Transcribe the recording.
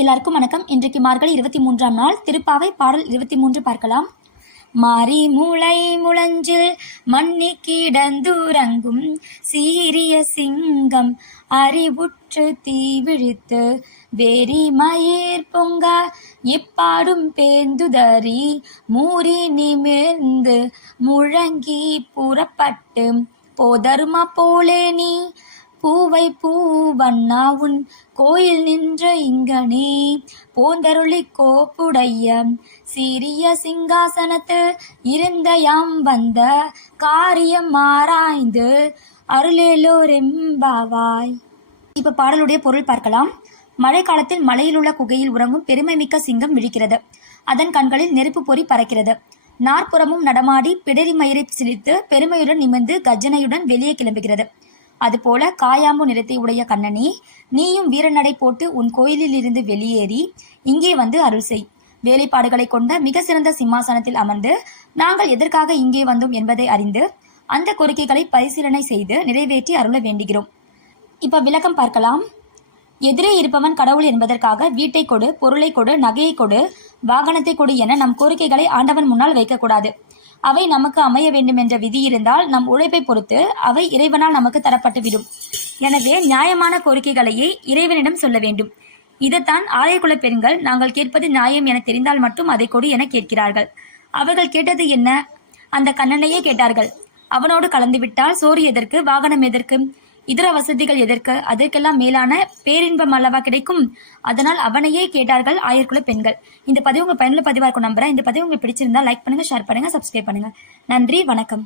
எல்லாருக்கும் வணக்கம். இன்றைக்கு மார்கழி 23ஆம் நாள். திருப்பாவை பாடல் 23 பார்க்கலாம். மாறி முளை முழஞ்சில் மண்ணி கிடந்துறங்கும் சீரிய சிங்கம் அறிவுற்று தீவிழித்து வேரி மயிர் பொங்க எப்பாடும் பேந்துதறி மூறி நிமிர்ந்து முழங்கி புறப்பட்டு போதர்மா போலே நீ பூவை பூவண்ணா உன் கோயில் நின்ற இங்கனே போந்தருளி கோப்புடைய சீரிய சிங்காசனத்து இருந்த யாம் வந்த காரியம் ஆராய்ந்து அருளேலோரெம்பாவாய். இப்ப பாடலுடைய பொருள் பார்க்கலாம். மழை காலத்தில் மலையில் உள்ள குகையில் உறங்கும் பெருமை மிக்க சிங்கம் விழிக்கிறது. அதன் கண்களில் நெருப்பு பொறி பறக்கிறது. நாற்புறமும் நடமாடி பிடரி மயிரை சிரித்து பெருமையுடன் நிமிர்ந்து கர்ஜனையுடன் வெளியே கிளம்புகிறது. அதுபோல காயாம்பு நிறத்தை உடைய கண்ணனே, நீயும் வீரநடை போட்டு உன் கோயிலில் இருந்து வெளியேறி இங்கே வந்து அருள் செய். வேலைப்பாடுகளை கொண்ட மிக சிறந்த சிம்மாசனத்தில் அமர்ந்து நாங்கள் எதற்காக இங்கே வந்தோம் என்பதை அறிந்து அந்த கோரிக்கைகளை பரிசீலனை செய்து நிறைவேற்றி அருள வேண்டுகிறோம். இப்ப விளக்கம் பார்க்கலாம். எதிரே இருப்பவன் கடவுள் என்பதற்காக வீட்டை கொடு, பொருளை கொடு, நகையை கொடு, வாகனத்தை கொடு என நம் கோரிக்கைகளை ஆண்டவன் முன்னால் வைக்கக்கூடாது. அவை நமக்கு அமைய வேண்டும் என்ற விதி இருந்தால் நம் உழைப்பை பொறுத்து அவை இறைவனால் நமக்கு தரப்பட்டுவிடும். எனவே நியாயமான கோரிக்கைகளையே இறைவனிடம் சொல்ல வேண்டும். இதைத்தான் ஆலயக்குல பெண்கள் நாங்கள் கேட்பது நியாயம் என தெரிந்தால் மட்டும் அதை கொடு என கேட்கிறார்கள். அவர்கள் கேட்டது என்ன? அந்த கண்ணனையே கேட்டார்கள். அவனோடு கலந்துவிட்டால் சோறு எதற்கு, வாகனம் எதற்கு, இதர வசதிகள் எதற்கு? அதற்கெல்லாம் மேலான பேரின்பம் அல்லவா கிடைக்கும். அதனால் அவனையே கேட்டார்கள் ஆயர்குல பெண்கள். இந்த பதிவு உங்க பயனுள்ள பதிவா இருக்கும் நம்புறேன். இந்த பதிவு உங்களுக்கு பிடிச்சிருந்தா லைக் பண்ணுங்க, ஷேர் பண்ணுங்க, சப்ஸ்கிரைப் பண்ணுங்க. நன்றி, வணக்கம்.